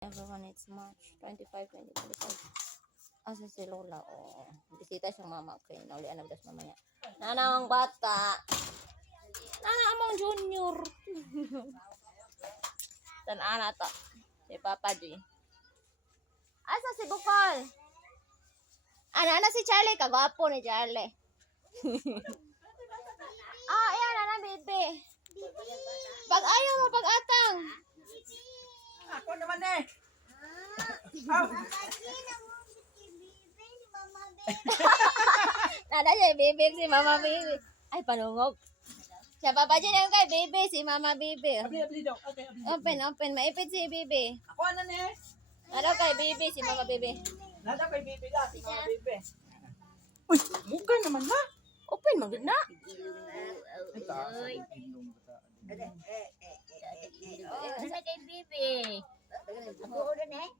Everyone, it's March 25, 2025. Asa si Lola? Oh, bisita siyang mama ko. Naulian na bilas mamaya. Nanang bata. Nana among junior. Tan-ana to. Si Papa G. Asa si Bukol? Ana si Charlie. Kagwapo ni Charlie. Ayan na bebe. Pag ayaw mo, pag-atang. Ako naman eh. Nada siya, bebe si Mama Bibi. Ay, panungog. Siya, Papa Jen yung kay Bibi, si Mama Bibi. Abli daw. Okay, Open. Maipit si Bibi. Ako ano eh. Ano kay Bibi, si Mama Bibi. Nada kay Bibi la, si Mama Bibi. Uy, mukha naman na. Open, magod na. Ano kay Bibi? Ako ulan eh.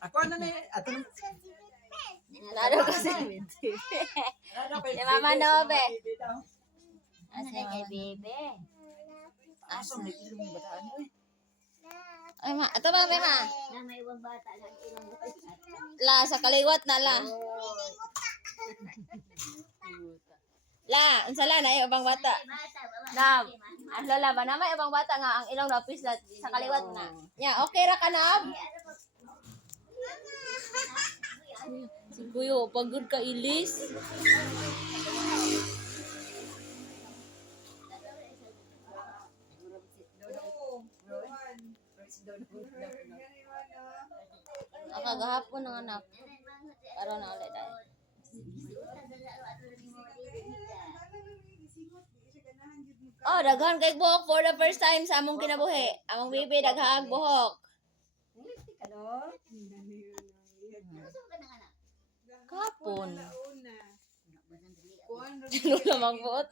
Ako ano eh. Ato Lalo kasi. Nada kay Si Mama Nobe. Bibi daw. Ano kay Bibi? Aso may ilong bataan eh. Ay, ma. Ito ba, ma? Na may ibang bata lang ilang bukas. La, sa kaliwat na la. La, ang sala na yung ibang bata. Nab, ang lola ba naman ibang bata nga ang ilong napis sa kaliwat na. Ya, okay ra ka Nab? Si Kuyo, pagod ka ilis. Akagahapon ng anak. Karon na ulit dahil. Oh, daghan kay buhok for the first time sa among kinabuhi. Among bibi daghang buhok. Kapon. Lula magbuot.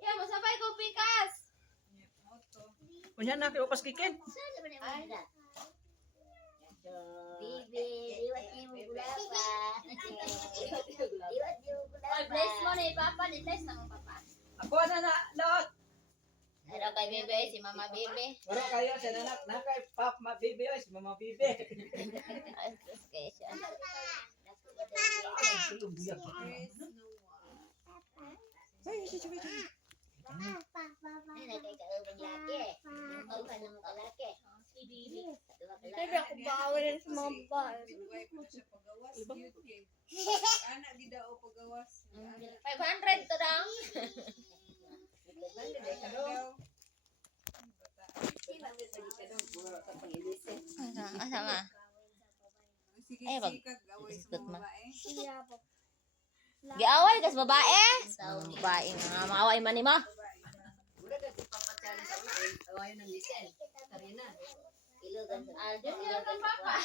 Ya, masabay ko pikas. Kunya na kay upas kikin. Bibi, iwat niyo mo gulapa. Iwat niyo mo gulapa. Ay, bless mo ni Papa, ni bless na mo Papa. Ako ano na lot. Ano kay Bebe, si Mama Bebe. Wala kayo sa nanak na kay Pap Ma Bibi o si Mama Bibi. Ay, kay siya. Ano kay kaubang laki? Ikaw ka naman kalaki. Si Bibi. Sabi ako bawal sa mga babae. 500 to daw. Asa ma? Ay, wag. Iskot ma. Giaway kas babae? Babae nga maaway man ni mo. Ilogan sa Alden yun kang Papa.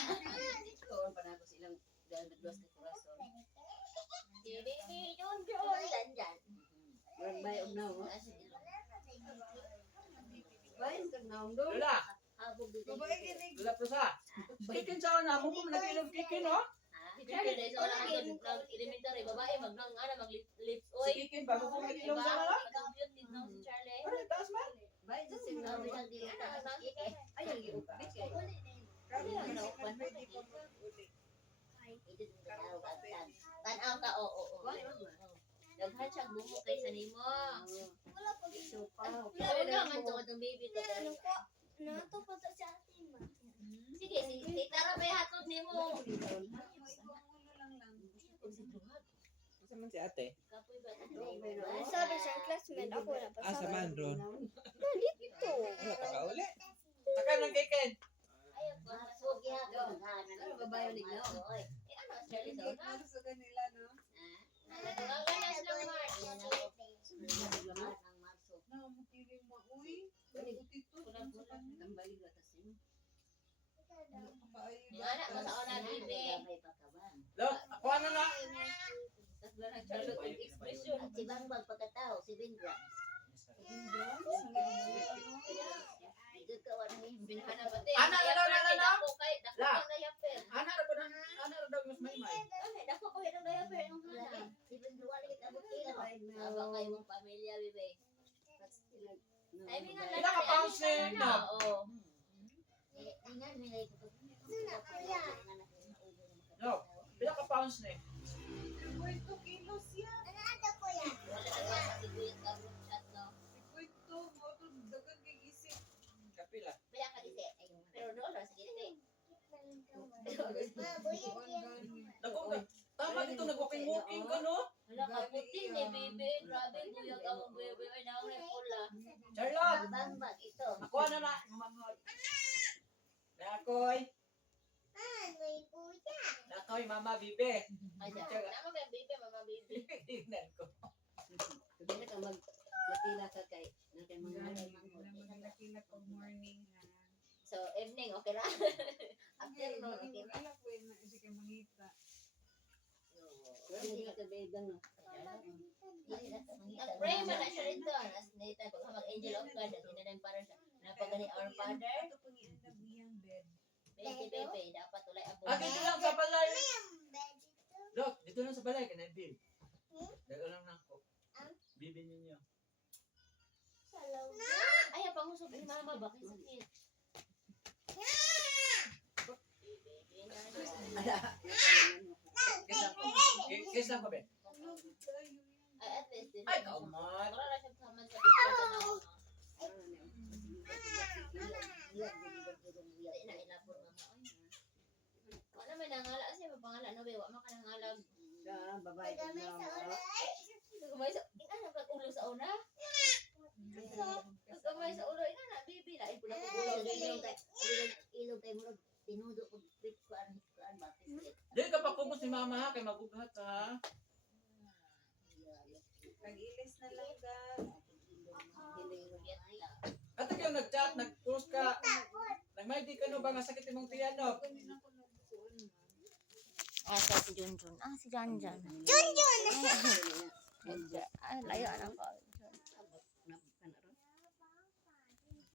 Bibi, yun. Dandan. Lula, Habog dito. lula to sa. Kikin sa na mo kung nag-ilog kikin oh. Charlie, dahil sa wala ka elementary, babae, mag-lips, Si oy. kikin bago ko nag-ilog sa na. Mag-compute din daw si Charlie. Ano taas man? Sabi lang dito na nakikita. Ayun, yung ubit kayo. Tanaw ka, oo. Daghan siyang bumo kaysa nimo. Huwag ka man tungod ng baby to. Sige, si Tara may hatod nimo. Sa man si ate. Kapoy ba? Sabi siyang classmate ako na pa. Asa man ron. Dito. Ano ta ka uli? Taka nang kikin. Ayaw ko. Masugi ako. Ano babayo ni Glo? Ano, Charlie daw? Ang ganas lang, March. Yung anak mo sa una, bibi. Lot, ako ano na? Tapos lang nagchalot yung expression. At si Bangbang pagkatao, 7 grams. Binahana ba, te? Ana, Diaper, ana, ana, ana. dako kay, dako La. kang diaper. Ana ra ko na, ana ra daw mas maymay. Dako ko yung diaper yung hana. Aba kayo mong pamilya, bebe. Ay, may nga Pila ka pounds na? Oo. No, pila ka pounds na? Kapila. Pero no, sige, sige. Dako ka. Tama dito nag-walking ka no? Wala ka puti ni bebe. Grabe ko yung awang bebe. Ay, naong na pula. Charlotte, ako na na. Dakoy. Dakoy, Mama Bibe. Ay, siya. Nama ba yung bebe, mama bebe? Tingnan ko. So, evening, okay lang? Afternoon, okay lang? Nag-pray man na siya rito. As nita, pag mag-angel of God, at hinanay para siya. Napagani our Father, Bebe, bebe, dapat tulay abo. Ah, dito lang sa balay. Look, dito lang sa balay. Kanay Bill. Dito lang na ako. Bibi ninyo. Ay, pang usap ni mama, bakit sakit? Kiss lang ko, Ben. Ay, at least, din. Ay, kaumat. Wala lang siya sama sa picture na ako. Hindi na ilabor mama. Ay. Wala may nangala siya, mapangalan no, be, wala man ka nangalag. Kumay sa, ina na pag ulo sa una. Kumay sa ulo, ina na, bibi na, ipula ko ulo. Dili ka pa kumos ni Mama ha, kay mabugat ha. Pag-ilis na lang ga. At ikaw nag-chat, nag-post ka. Nagmaydi ka no ba nga sakit imong tiyan no? Ah, si Junjun. Ah, si Janjan. Junjun! Ay, layo anak ko.